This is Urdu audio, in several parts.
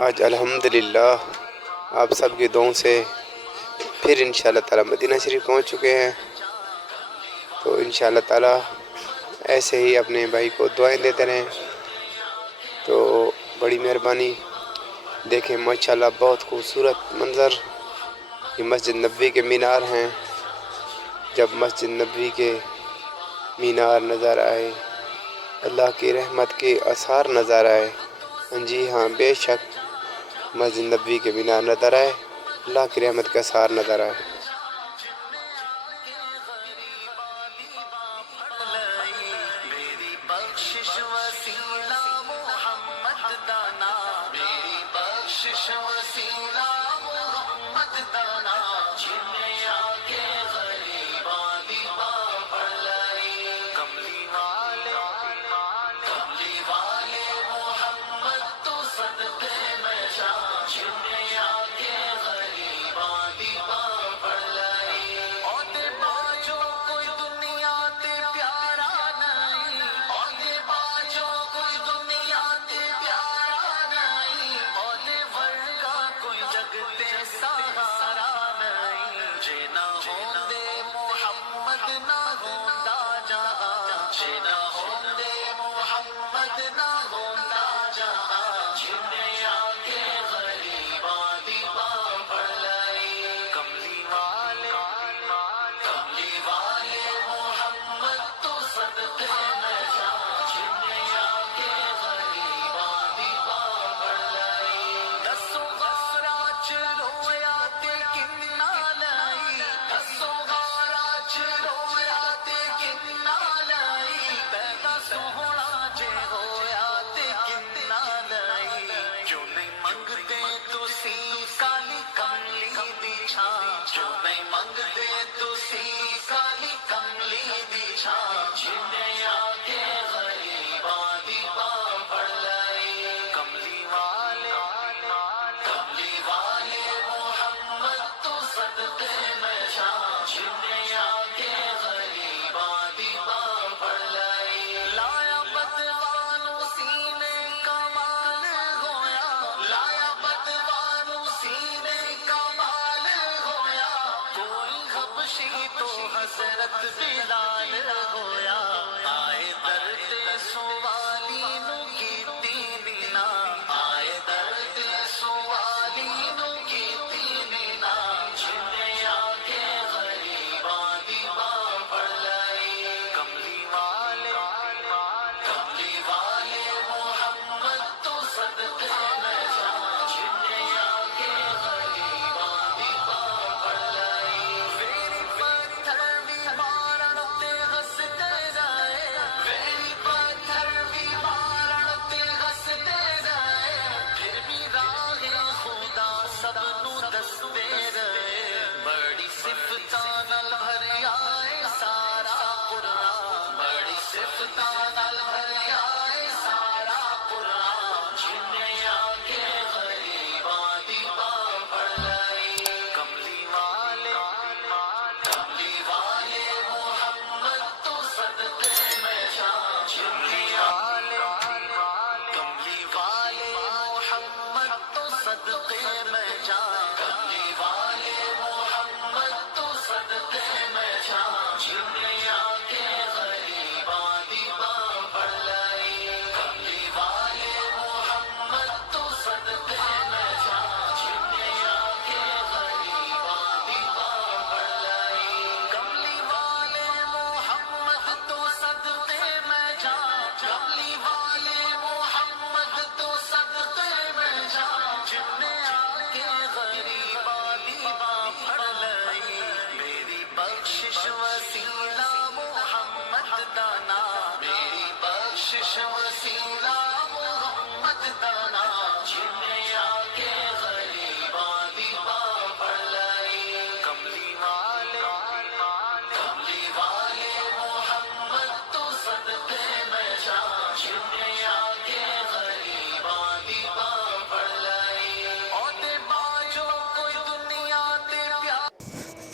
آج الحمدللہ آپ سب کی دعاؤں سے پھر انشاءاللہ تعالی مدینہ شریف پہنچ چکے ہیں۔ تو انشاءاللہ تعالی ایسے ہی اپنے بھائی کو دعائیں دیتے رہیں تو بڑی مہربانی۔ دیکھیں ماشاءاللہ بہت خوبصورت منظر، یہ مسجد نبوی کے مینار ہیں۔ جب مسجد نبوی کے مینار نظر آئے، اللہ کی رحمت کے آثار نظر آئے، جی ہاں بے شک مسجد نبوی کے مینار نظر آئے، اللہ کی رحمت کے آثار نظر آئے۔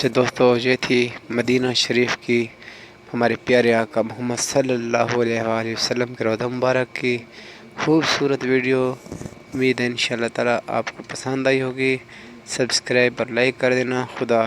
تو دوستو یہ تھی مدینہ شریف کی ہمارے پیارے آقا محمد صلی اللہ علیہ وآلہ وسلم کے روضہ مبارک کی خوبصورت ویڈیو۔ امید ہے انشاءاللہ تعالیٰ آپ کو پسند آئی ہوگی. سبسکرائب اور لائک کر دینا. خدا